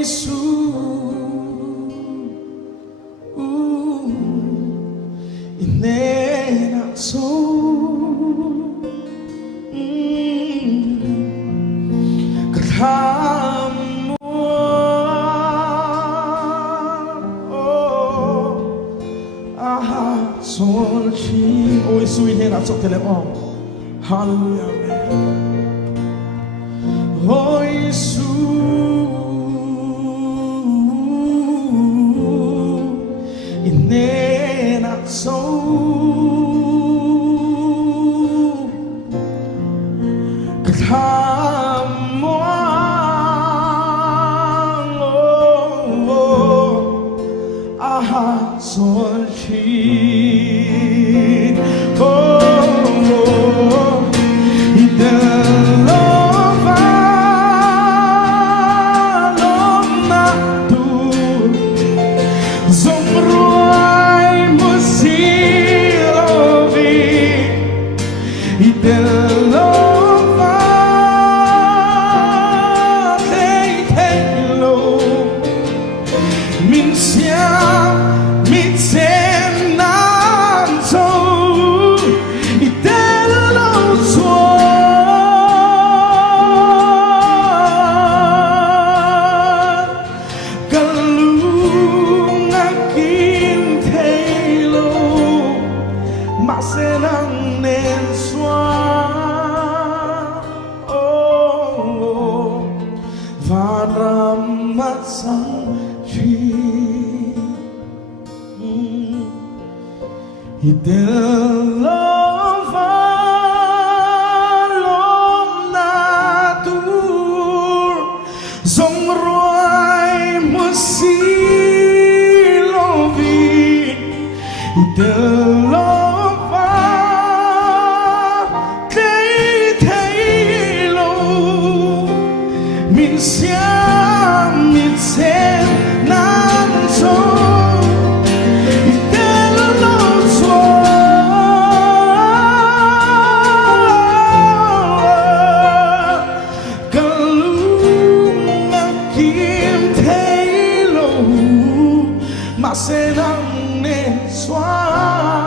Giêsu inena so katham sol chi ôi suy thế là sốc thế lem om hallelujah ôi su inena so katham sol chi senang nen xoa và rahmat sang chi Idelova lom na tur dòng roi musilovi Idelova min siam min sen nam so itelo lo so kalung akim thelo ma senang nen soa